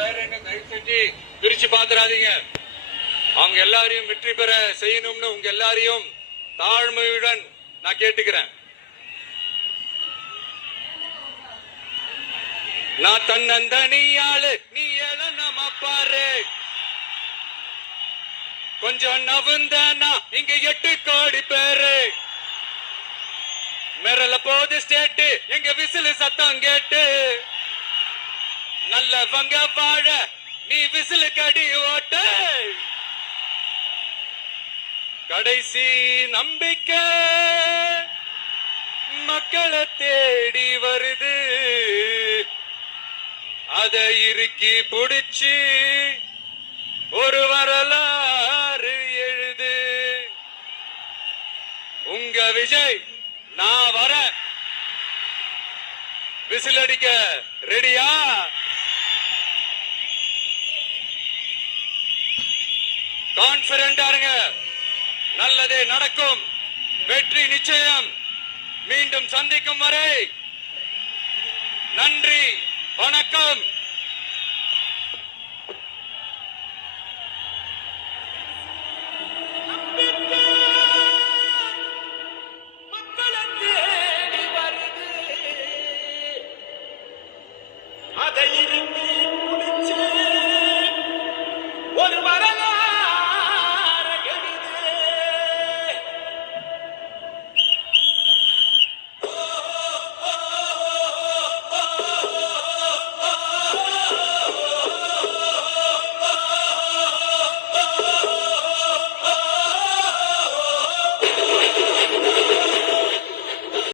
வேற என்ன தயவு செஞ்சு பிரிச்சு பாத்துறாதீங்க. அவங்க எல்லாரையும் வெற்றி பெற செய்யணும்னு உங்க எல்லாரையும் தாழ்மையுடன் நான் கேட்டுக்கிறேன். நான் தன்னந்தனியாளு நீ நம்ம பாரு, கொஞ்சம் நவுந்தனா இங்க 8 கோடி பேரு. மிரல போது ஸ்டேட்டு எங்க விசிலு சத்தம் கேட்டு, நல்லவங்க வாழ நீ விசிலு கடி ஓட்டு. கடைசி நம்பிக்கை மக்களை தேடி வருது, அதை இறுக்கி புடிச்சு ஒரு வரலாறு எழுது. உங்க விஜய் நான் வர, விசில் அடிக்க ரெடியா? கான்பிடண்டா இருங்க, நல்லதே நடக்கும், வெற்றி நிச்சயம். மீண்டும் சந்திக்கும் வரை நன்றி, வணக்கம். அதை